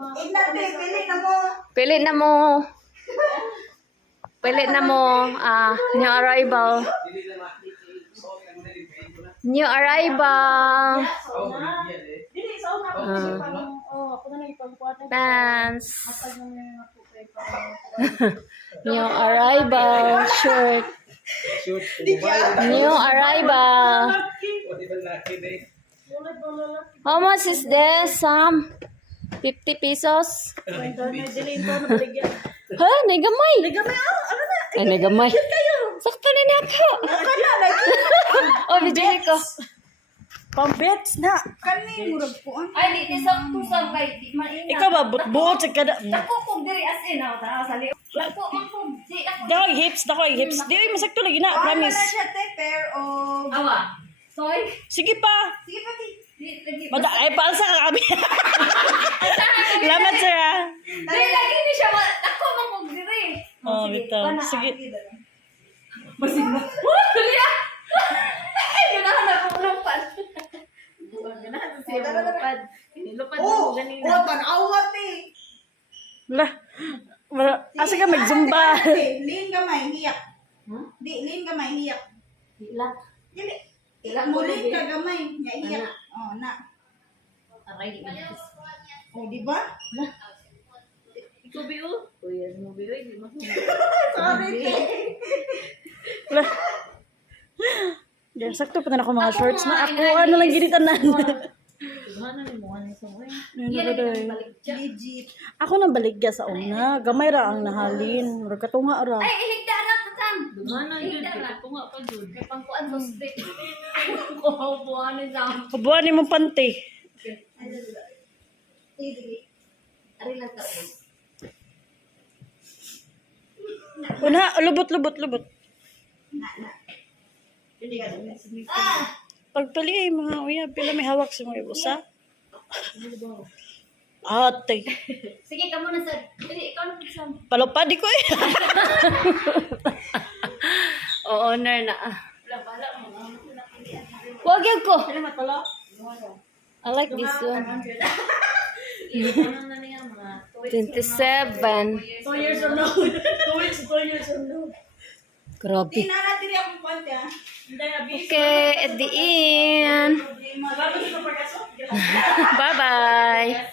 Inate, pili na mo. Pili na mo. Pili na mo. New arrival. New arrival. Pants. New arrival shirt. New arrival. How much is this, Sam? 50 pesos? Ha? Nagamay. Ay, nagamay. Sakto na ako. Oh, bigyan ko. Pambets na. Kani, murag po. Ay, di sakto sa kay di maingat. Ikaw ba, buot sa kada. Dako kog diri as in ako tara sa liyo. Dako man kog di ako. Dawag hips, Di, ay, masakto lagi na, Ano promise. na siya, te, pair of... Awa. Soy. Sige pa. Sige, pati. Di lagi. Ay, paalsa ka kami. Lamat, sir, ha? Di lagi ni siya. Dako man kog diri. Oh, bitaw. Sige. Basig mo. Tuliya. Yun na ng pad. Buwan ka na siya lupad. Nilupad mo ganina. Oh, tanawat eh. Lah. Asa ka mag-zumba? Lean gamay, hiyak. Di, lean gamay, hiyak. Hilak. Dili. Ilang Mulit ulit ka gamay, nga hiyak. Oh, na. Aray di man. Oh, di ba? Ikaw biyo? Kuya mo biyo, di mo. Sorry, te. Lah. Yan, sakto pa na ako mga shorts na. Ako, ano lang ginitanan. Ano ni mo ani sa way? Legit. Ako nang baligya sa una. Gamay ra ang nahalin. Murag katunga ra. Ay, iligda na ka kan. Dumana yun, katunga pa jud. Kay pangkuan mo straight. Ko buwan ni sa. Kabuhan ni mong panty. Ari lang ka. Una, lubot. Pagpali ay mga uya, pila may hawak sa mga usa. Ate. Sige, ka muna sir. Dili ikaw na sa. Palupad di ko eh. Oo, honor na. Wag yun ko. I like this one. 27. 2 years old. 2 years old. Grabe. Di na natin yung konti, ha? Okay, at the end. Bye-bye.